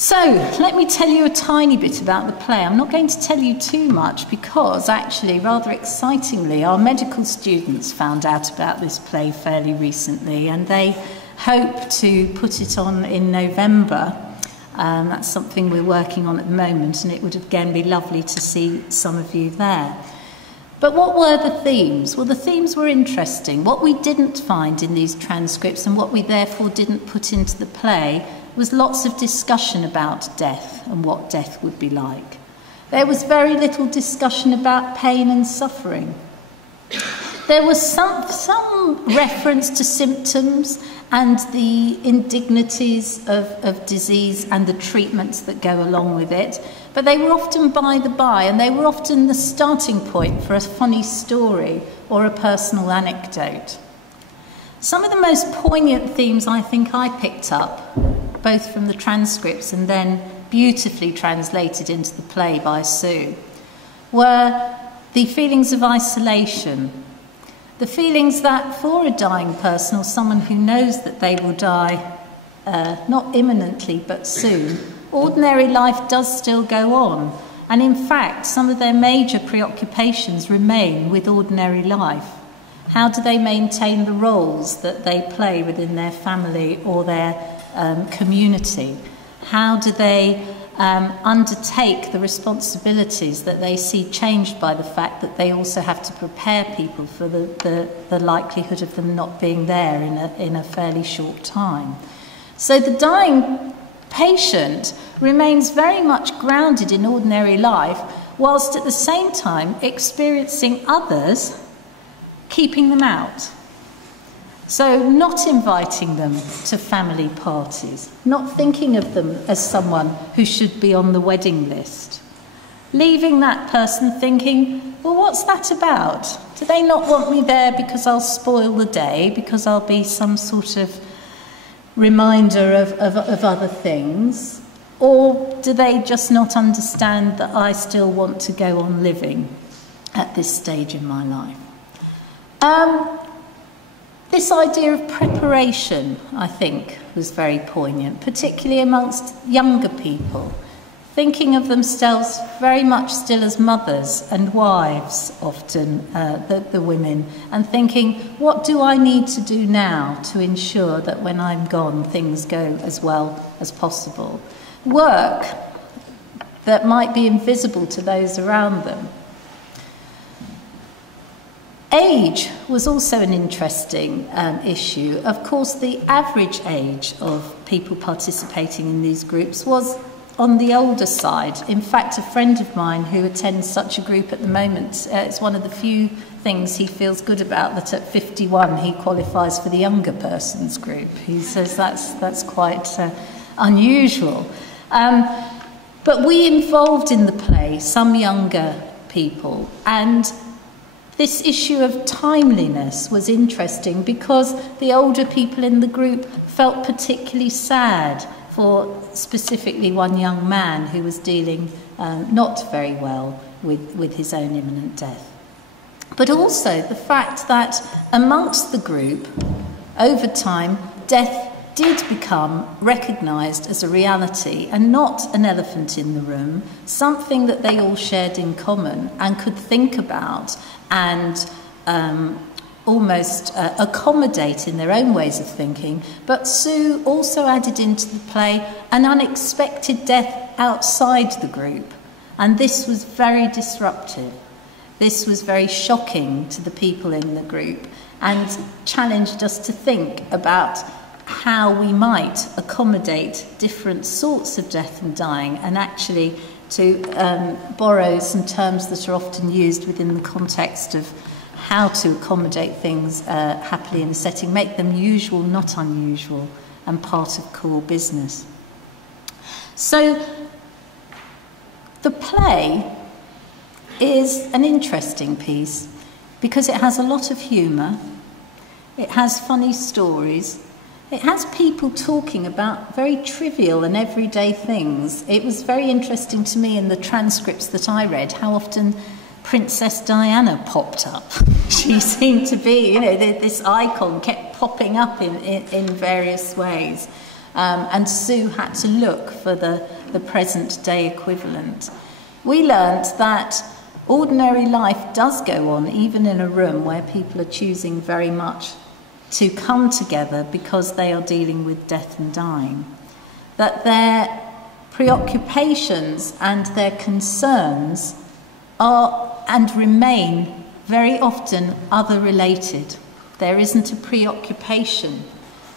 So, let me tell you a tiny bit about the play. I'm not going to tell you too much because actually, rather excitingly, our medical students found out about this play fairly recently and they hope to put it on in November. That's something we're working on at the moment, and it would again be lovely to see some of you there. But what were the themes? Well, the themes were interesting. What we didn't find in these transcripts and what we therefore didn't put into the play was lots of discussion about death and what death would be like. There was very little discussion about pain and suffering. There was some reference to symptoms and the indignities of disease and the treatments that go along with it, but they were often by the by, and they were often the starting point for a funny story or a personal anecdote. Some of the most poignant themes I think I picked up, both from the transcripts and then beautifully translated into the play by Sue, were the feelings of isolation. The feelings that for a dying person or someone who knows that they will die, not imminently but soon, ordinary life does still go on. And in fact, some of their major preoccupations remain with ordinary life. How do they maintain the roles that they play within their family or their community? How do they undertake the responsibilities that they see changed by the fact that they also have to prepare people for the likelihood of them not being there in a fairly short time? So the dying patient remains very much grounded in ordinary life, whilst at the same time experiencing others keeping them out. So not inviting them to family parties, not thinking of them as someone who should be on the wedding list. Leaving that person thinking, well, what's that about? Do they not want me there because I'll spoil the day, because I'll be some sort of reminder of other things? Or do they just not understand that I still want to go on living at this stage in my life? This idea of preparation, I think, was very poignant, particularly amongst younger people, thinking of themselves very much still as mothers and wives, often, the women, and thinking, what do I need to do now to ensure that when I'm gone, things go as well as possible? Work that might be invisible to those around them. Age was also an interesting issue. Of course, the average age of people participating in these groups was on the older side. In fact, a friend of mine who attends such a group at the moment, it's one of the few things he feels good about, that at 51 he qualifies for the younger persons group. He says that's quite unusual. But we involved in the play some younger people, and this issue of timeliness was interesting because the older people in the group felt particularly sad for specifically one young man who was dealing not very well with his own imminent death. But also the fact that amongst the group, over time, death did become recognised as a reality and not an elephant in the room, something that they all shared in common and could think about and almost accommodate in their own ways of thinking. But Sue also added into the play an unexpected death outside the group, and this was very disruptive. This was very shocking to the people in the group and challenged us to think about how we might accommodate different sorts of death and dying, and actually to borrow some terms that are often used within the context of how to accommodate things happily in a setting, make them usual, not unusual, and part of core business. So the play is an interesting piece because it has a lot of humour, it has funny stories, it has people talking about very trivial and everyday things. It was very interesting to me in the transcripts that I read how often Princess Diana popped up. She seemed to be, this icon kept popping up in various ways. and Sue had to look for the present day equivalent. We learnt that ordinary life does go on even in a room where people are choosing very much to come together because they are dealing with death and dying. That their preoccupations and their concerns are and remain very often other-related. There isn't a preoccupation.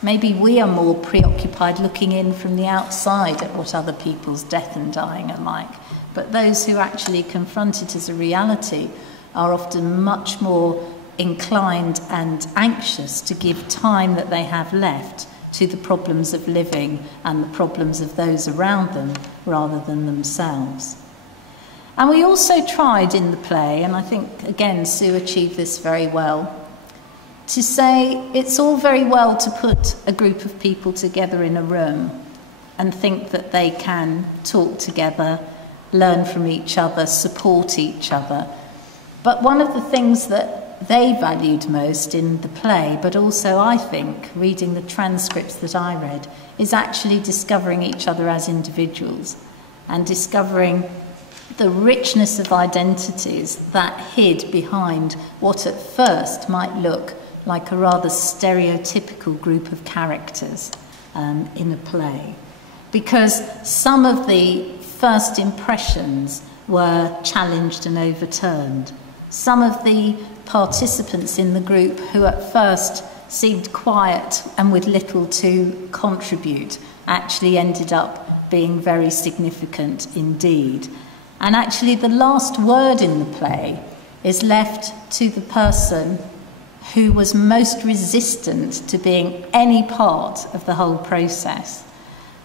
Maybe we are more preoccupied looking in from the outside at what other people's death and dying are like. But those who actually confront it as a reality are often much more inclined and anxious to give time that they have left to the problems of living and the problems of those around them rather than themselves. And we also tried in the play, and I think again Sue achieved this very well, to say it's all very well to put a group of people together in a room and think that they can talk together, learn from each other, support each other. But one of the things that they valued most in the play, but also I think reading the transcripts that I read, is actually discovering each other as individuals and discovering the richness of identities that hid behind what at first might look like a rather stereotypical group of characters in a play. Because some of the first impressions were challenged and overturned. Some of the participants in the group who at first seemed quiet and with little to contribute actually ended up being very significant indeed. And actually the last word in the play is left to the person who was most resistant to being any part of the whole process.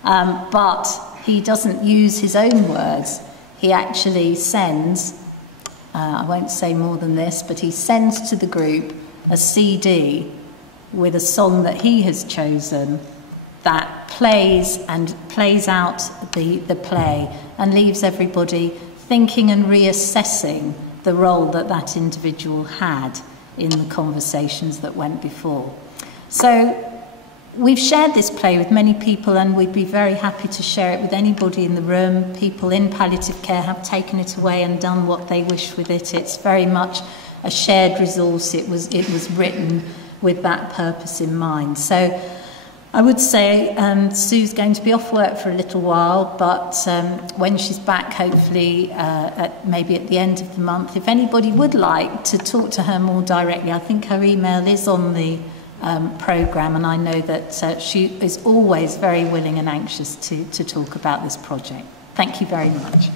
But he doesn't use his own words. He actually sends, I won't say more than this, but he sends to the group a CD with a song that he has chosen that plays out the play and leaves everybody thinking and reassessing the role that that individual had in the conversations that went before. So we've shared this play with many people, and we'd be very happy to share it with anybody in the room. People in palliative care have taken it away and done what they wish with it. It's very much a shared resource. It was written with that purpose in mind. So I would say Sue's going to be off work for a little while, but when she's back, hopefully maybe at the end of the month, if anybody would like to talk to her more directly, I think her email is on the programme, and I know that she is always very willing and anxious to talk about this project. Thank you very much.